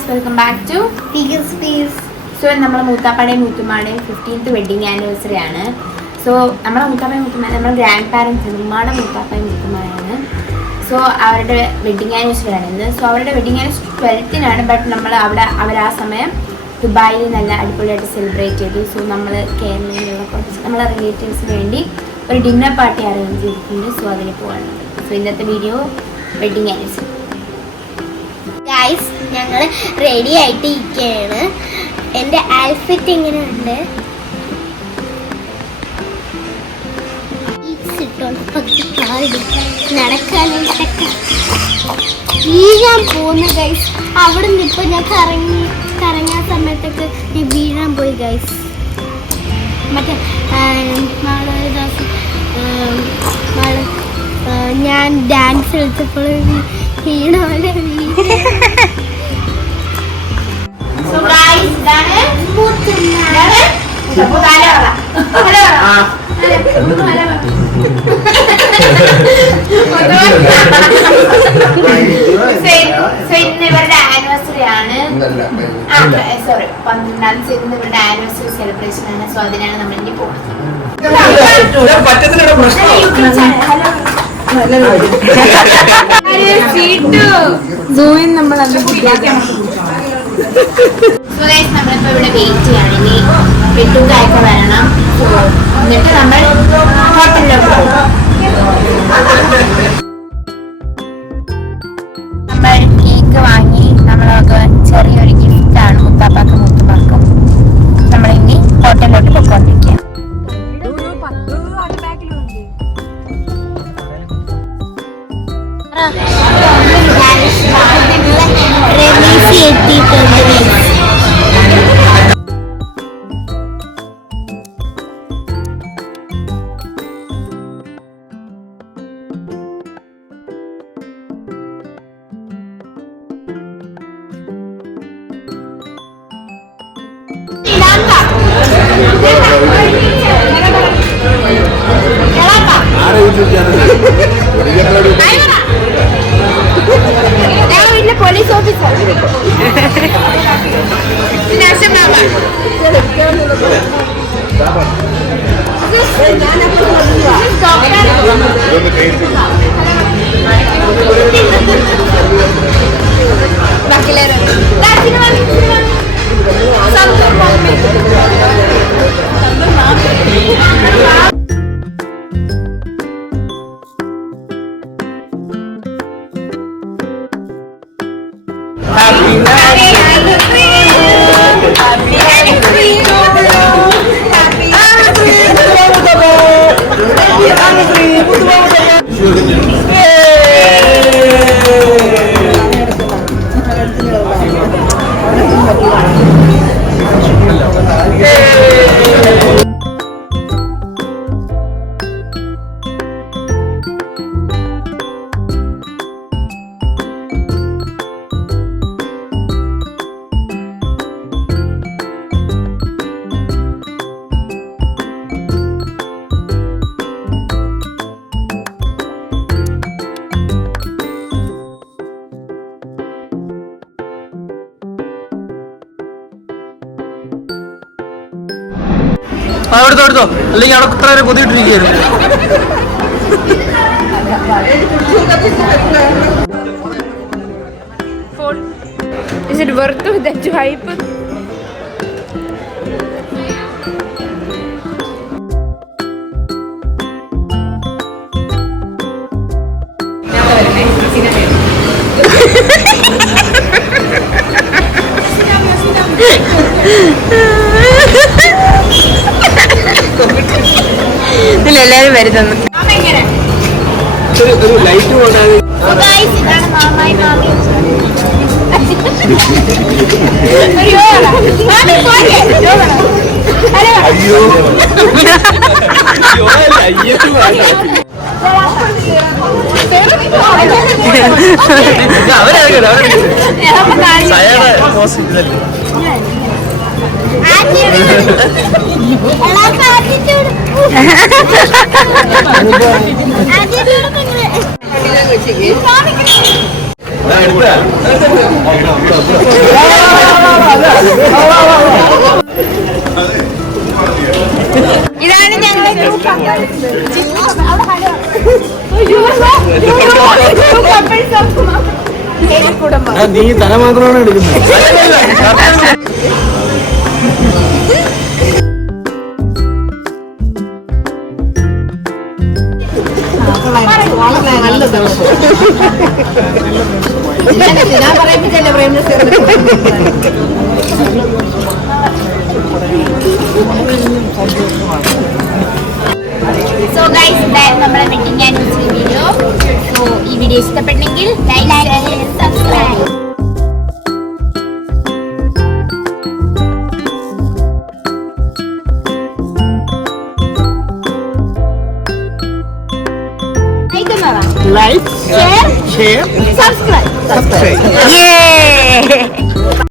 guys, welcome back to Peace Peace. So നമ്മൾ മൂത്താപ്പാടേയും മൂത്തുമ്മാടേയും 15th wedding anniversary ആണ്. So നമ്മുടെ മൂത്താപ്പായും മൂത്തുമ്മാനും നമ്മുടെ ഗ്രാൻഡ് പാരൻസ് ഉമ്മാടെ മൂത്താപ്പായും മൂത്തുമ്മായാണ്. സോ അവരുടെ വെഡിങ് ആനിവേഴ്സറി ആണ് ഇന്ന്. സോ അവരുടെ വെഡിങ് ആനിവേഴ്സറി 12th ബട്ട് നമ്മൾ അവർ ആ സമയം ദുബായിൽ നല്ല അടിപൊളിയായിട്ട് സെലിബ്രേറ്റ് ചെയ്തു. സോ നമ്മൾ കേരളത്തിലുള്ള കുറച്ച് നമ്മളെ റിലേറ്റീവ്സിന് വേണ്ടി ഒരു ഡിന്നർ പാർട്ടി അറേഞ്ച് ചെയ്തിട്ടുണ്ട്. സോ അതിന് പോകാണ്. സോ ഇന്നത്തെ വീഡിയോ വെഡിങ് ആനിവേഴ്സറി. ഗൈസ്, ഞങ്ങൾ റെഡി ആയിട്ട് ഇരിക്കുകയാണ്. എൻ്റെ ഔട്ട്ഫിറ്റ് ഇങ്ങനെയുണ്ട്. നടക്കാനായിട്ടൊക്കെ വീഴാൻ പോകുന്ന ഗൈസ്. അവിടെ നിന്ന് ഇപ്പോൾ ഞാൻ കറങ്ങാൻ സമയത്തൊക്കെ വീഴാൻ പോയി ഗൈസ്. മറ്റേ നാളെ ഒരു ദിവസം ഞാൻ ഡാൻസ് കളിച്ചപ്പോൾ വീണോലെ ഇന്ന് ഇവരുടെ ആനിവേഴ്സറി ആണ്. സോറി, 12th ഇന്ന് ഇവരുടെ ആനിവേഴ്സറി സെലിബ്രേഷൻ ആണ്. സോ അതിനാണ് നമ്മൾ ഇനി പോകുന്നത്. നമ്മളിപ്പോ ഇവിടെ വെയിറ്റ് ചെയ്യാണ്. ഇനി പെട്ടുകായൊക്കെ വരണം. എന്നിട്ട് നമ്മൾ ഹോട്ടലിലോട്ട് പോകും. നമ്മൾ കേക്ക് വാങ്ങി നമ്മളൊക്കെ ചെറിയൊരു ഗിഫ്റ്റാണ് മുത്താപ്പാക്കും മുത്തുമാക്കും. നമ്മളിനി ഹോട്ടലിലോട്ട് പോയിക്കൊണ്ടിരിക്കുക. പോലീസ് ഓഫീസർ എടുത്തോ, അല്ലെങ്കിൽ അവിടെ ഇത്ര വരെ കൊതിയിട്ടിരിക്കുകയായിരുന്നു. Is it worth that hype? എല്ലാരും വരുന്നു. Nah, നീ തല മാത്രമാണ് എടുക്കുന്നത്. നല്ല ദിവസം ഞാൻ പറയുമ്പോൾ സോ ഗൈസ് ഇതായിരുന്നു നമ്മുടെ വെഡിങ് ആനിവേഴ്സറി വീഡിയോ. സോ ഈ വീഡിയോ ഇഷ്ടപ്പെട്ടെങ്കിൽ like subscribe. Like share subscribe. Subscribe.